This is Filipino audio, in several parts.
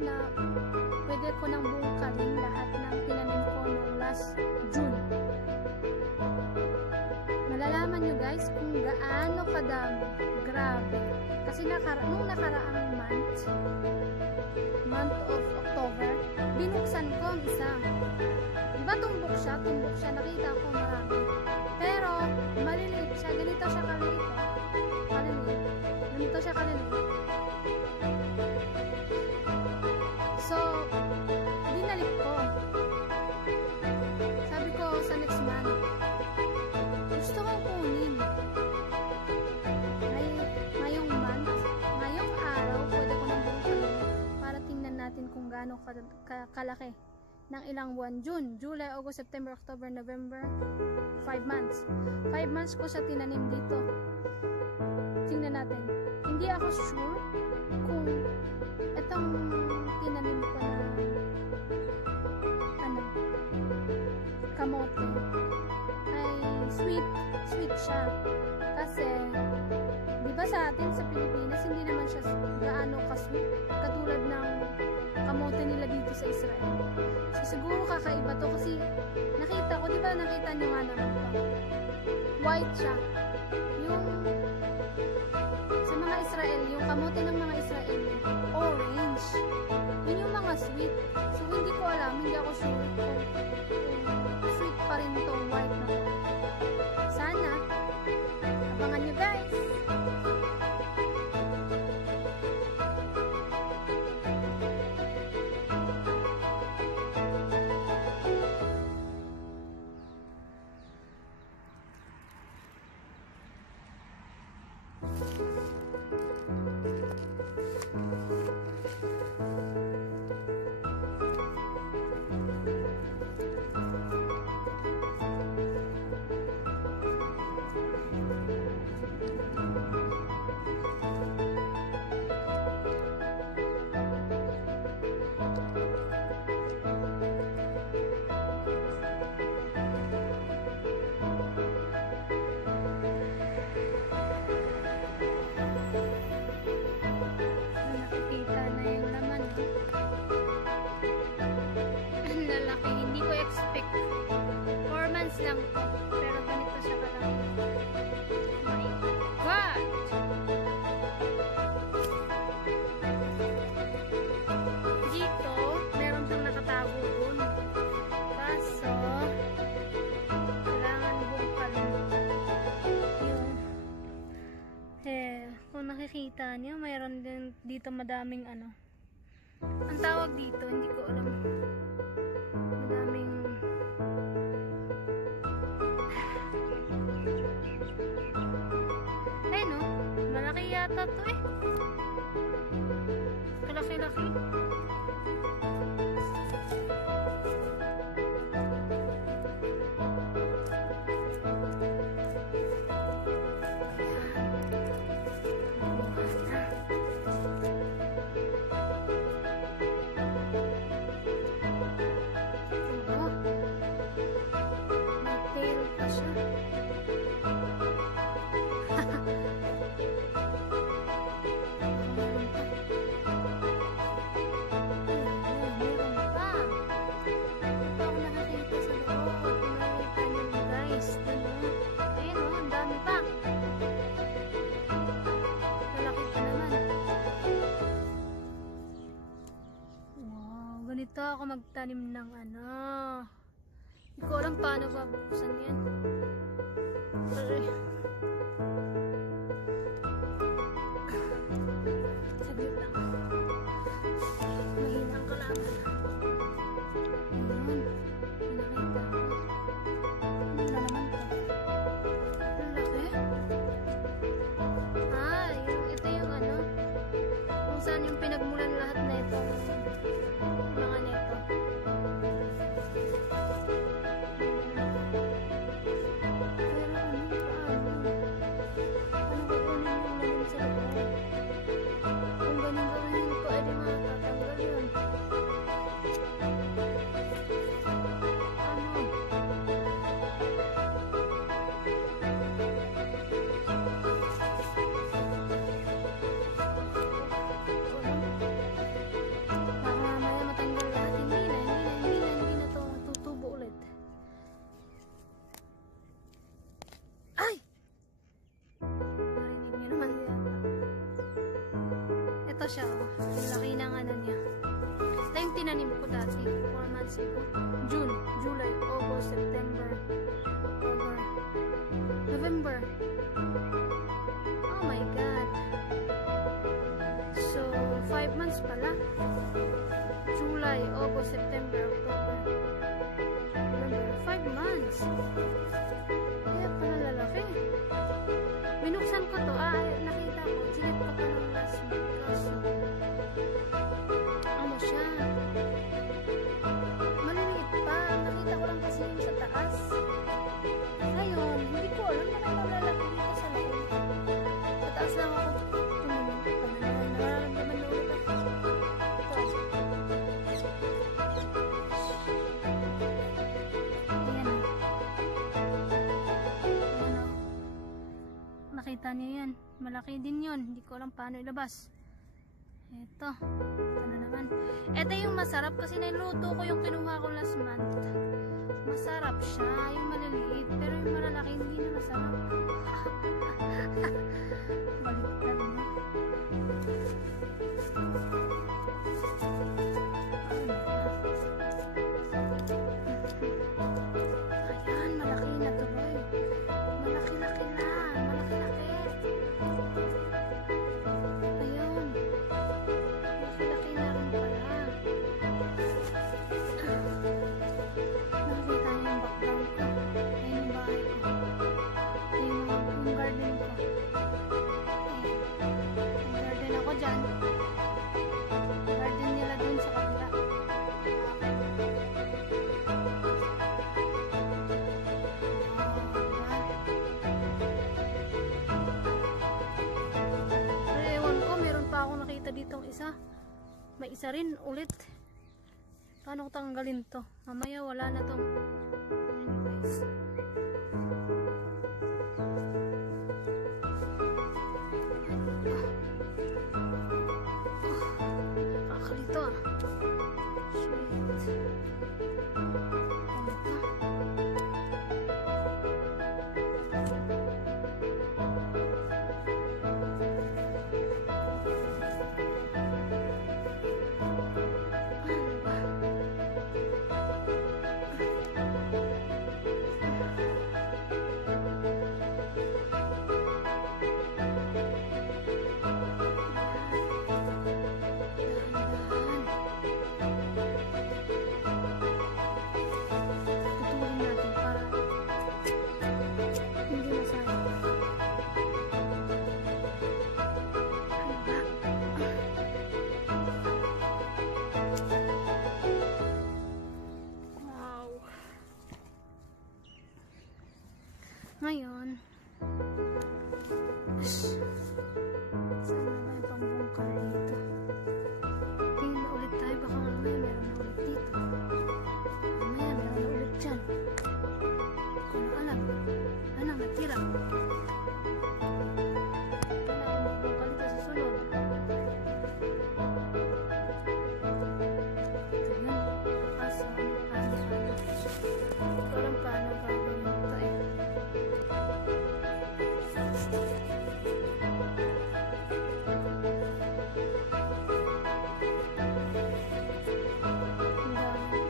na pwede ko nang bungkalin lahat ng tinanim ko noong last June. Malalaman nyo guys kung gaano kadami. Grabe. Kasi nung nakaraang month of October, binuksan ko ang isa. Diba tumbok siya, nakita ko marami. Pero, maliliit siya. Ganito siya kaliliit. Ganito siya kaliliit. So, binalik ko. Sabi ko sa next month, gusto kong kunin. Ngayong araw, pwede ko nang bungkalin para tingnan natin kung gaano kalaki ng ilang buwan. June, July, August, September, October, November, 5 months. 5 months ko siya tinanim dito. Tingnan natin. Hindi ako sure kung itong tinanim ko na kamote ay sweet siya. Kasi di ba sa atin sa Pilipinas hindi naman siya gaano ka-sweet katulad ng kamote nila dito sa Israel. So siguro kakaiba to kasi nakita ko, di ba nakita nyo nga naman to, white siya. Yung sa mga Israel, yung kamote ng mga Israel orange. Yun yung mga sweet. So hindi ko alam, hindi ako sure kung sweet pa rin itong white na to. Sana abangan nyo guys. Lang po, pero ganito siya kalaki. My God! Dito, meron siyang nakatago dun. Kaso, kailangan bungkalin yung kung nakikita niyo, mayroon din dito madaming ang tawag dito, hindi ko alam. Madaming malaki yata to eh. Kalaki-laki. May tail pa siya. Ganito ako magtanim ng hindi ko alam paano ba buksan yan. Saglit lang. Mahina ang kalaban. Ayan. Nakita ko. Ano na naman to? Ang laki. Ito yung kung saan yung pinagmulan lahat na ito. Mga neto. Ito siya, oh. Ang laki ng ano niya. Ito yung tinanim ko dati, 4 months ago. June, July, August, September, October, November. Oh my God. So, 5 months pala. July, August, September, October, November. 5 months. Kaya pala lalaki. Binuksan ko to. Nakita ko. Chinip ko pa ng last month. Kaso, ano siya? Maliliit pa. Nakita ko lang kasi yung sa taas. Ngayon, hindi ko alam na may malalaki dito sa loob. Sa taas lang ako tumingin. Nararamdaman na ulit ako. Ito. Nakita niyo yan. Malaki din yun. Hindi ko alam paano ilabas. Ito. Ito na naman. Ito yung masarap kasi niluto ko yung kinuha ko last month. Masarap siya. Yung maliliit. Pero yung malalaki hindi na masarap. Baliktad na. Ayan. Malaki na tuloy. Malaki-laki na. Malaki-laki. Ayun. Malaki-laki na rin pala. Nakikita niyo yung background ko. Ayun yung bahay ko. Ayun yung garden ko. May garden ako dyan. Garden nila dun sa kabila. Pero ewan ko, meron pa akong nakita ditong isa. May isa rin ulit. Paano ko tanggalin to? Mamaya wala na tong. Anyways. Kakalito ah. Shit. Ganito. Tutulin natin para hindi masayang. Wow. Ngayon, saan na ba yung pangbungkal dito? Tingin na ulit tayo. Baka mamaya meron na ulit dito. Mamaya meron na ulit dyan. Kung alam, anong natira? Wala akong magbungkal ito sa sunod. Ito yun. Kaso, paano? Parang paano gagawin ito eh. Ang dami.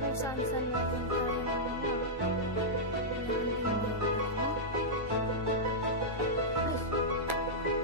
Kung saan-saan natin tayo mamaya. Meron din dito. Ay!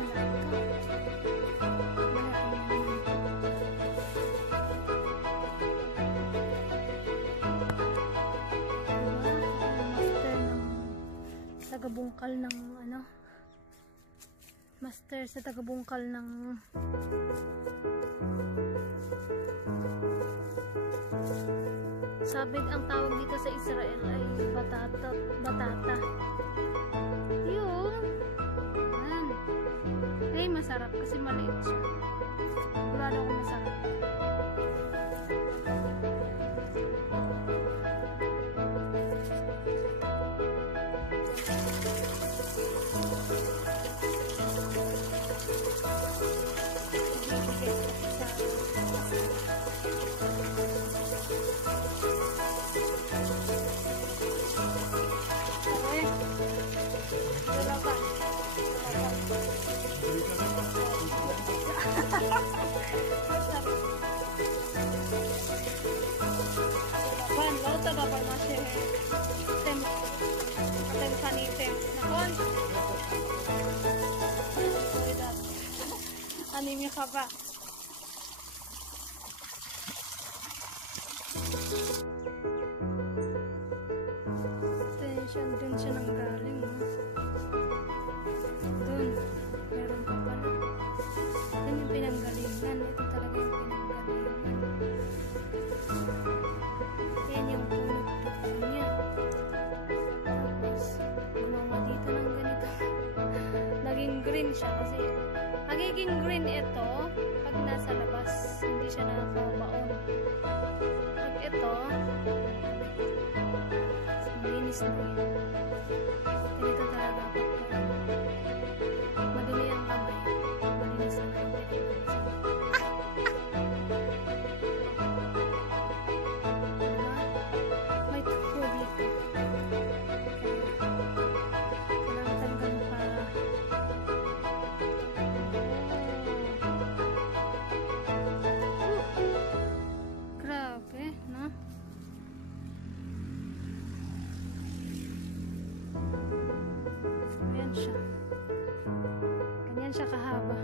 Malaki to. Malaki naman ito. Tagabungkal ng ano, master sa tagabungkal ng sabit. Ang tawag dito sa Israel ay batata. Yung ay masarap kasi maliit siya. Sigurado ako masarap. Wala pa. Ban, lauta ba farmasya? Tem kanitem. Nakon. Anime ka ba? Doon siya nang galing, no? Doon. Meron pa pala. Doon yung pinanggalingan. Ito talaga yung pinanggalingan. Yan yung punot-puto niya. Tapos, gumawa dito ng ganito. Naging green siya kasi magiging green ito pag nasa labas. Hindi siya nakakabaon. Pag ito, linis na yan. Ganito talaga pag madumi ang kamay. Malinis na yung pinagalisan. May tuko dito. Walang tanggang para. Grabe, no? Ayan siya. Ganyan siya kahaba.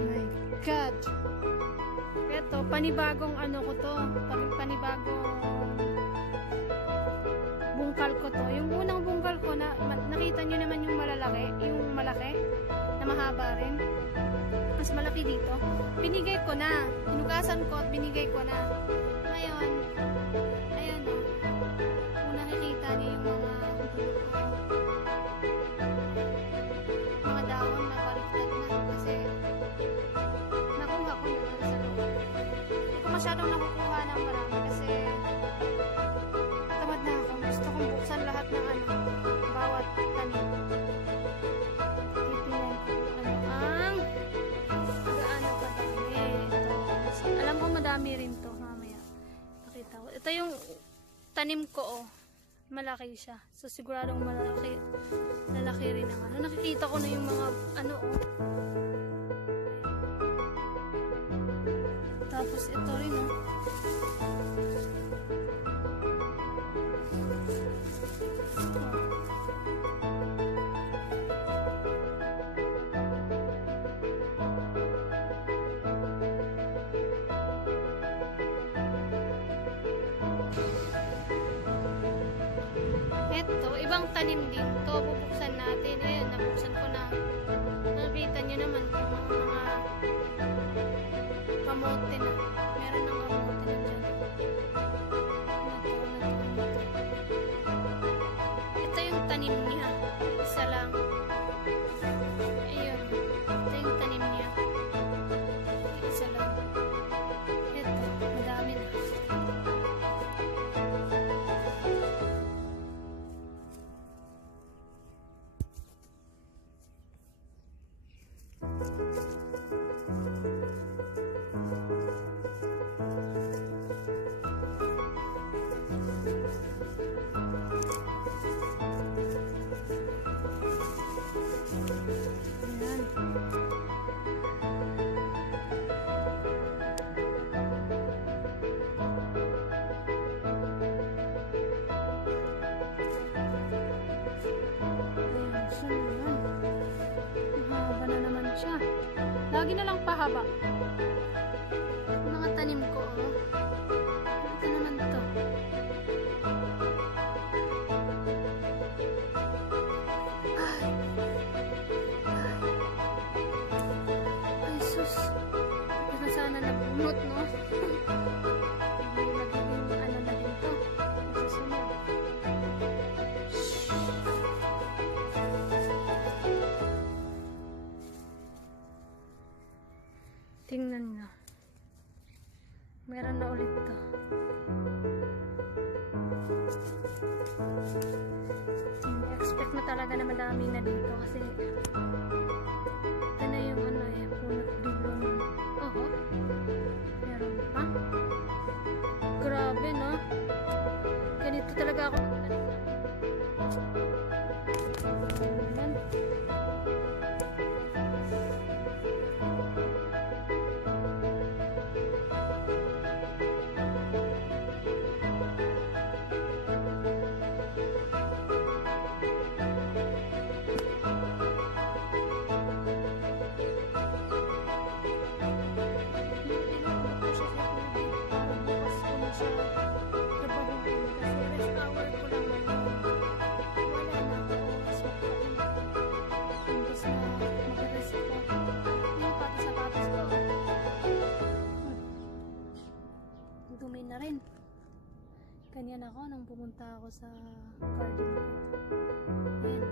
My God. Ito, panibagong ano ko to. Panibagong bungkal ko to. Yung unang bungkal ko, nakita nyo naman yung malalaki, yung malaki, na mahaba rin. Mas malaki dito. Binigay ko na. Hinugasan ko at binigay ko na. Ngayon, ayan o. Kung nakikita niyo yung mga dahon na baliktad na kasi nakuha ko na sa loob. Hindi ko masyadong nakukuha ng marami kasi tamad na ako. Gusto kong buksan lahat ng bawat tanim. Titingnan ko ang gaano kadami. Ito. Alam ko madami rin to mamaya. Pakita ko. Ito yung tanim ko, oh. Malaki siya. So, siguradong lalaki rin ang ano. Nakikita ko na yung mga, oh. Tapos, ito rin, oh. Ito, ibang tanim din to. Bubuksan natin. Ayan, nabuksan ko na. Nakita nyo naman kung mga kamote na. Meron ng kamote na dyan. Ito yung tanim niya. Isa lang. Ayun. Ito yung tanim niya. Isa lang. Ito, madami na. Siya. Lagi na lang pahaba. Mga tanim ko, oh. Ito naman to. Ay. Ay, sus. Hindi na sana nabunot, no? Nagiging ano na dito. Susunod. Tingnan nyo. Meron na ulit to. Expect na talaga na madami na dito kasi ito na yung punot dulo nun. Oho. Meron pa. Grabe, no? Ganito talaga ako magtanim. pumunta ako sa garden ko. Ayan.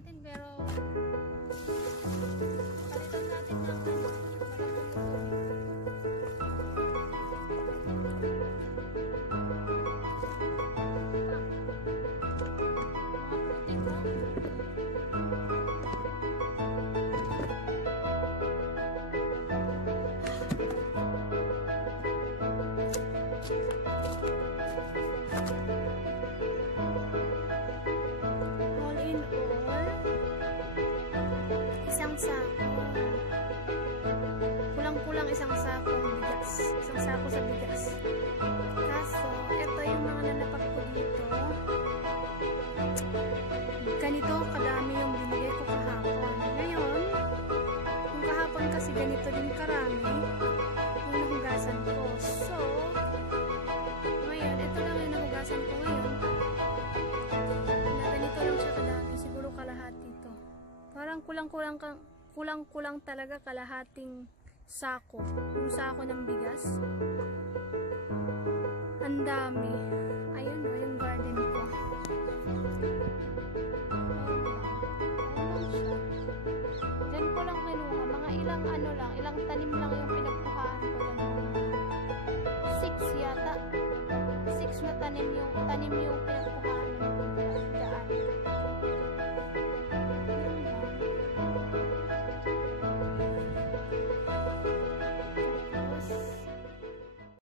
natin pero palitan natin ng isang sako. Kulang-kulang isang sako bigas. Isang sako sa bigas. Kaso, ito yung mga nanapak ko dito. Ganito kadami yung binigay ko kahapon. Ngayon, yung kahapon kasi ganito din karami yung nahugasan ko. So, ngayon, ito lang yung nahugasan ko ngayon. Na ganito lang siya kadami. Siguro kalahati ito. Parang kulang-kulang talaga kalahating sako. Yung sako ng bigas. Ang dami. Ayun o, yung garden ko. Diyan ko lang kinuha. Mga ilang ano lang, ilang tanim lang yung pinagkuhaan ko. 6 yata. 6 na tanim yung pinagkuhaan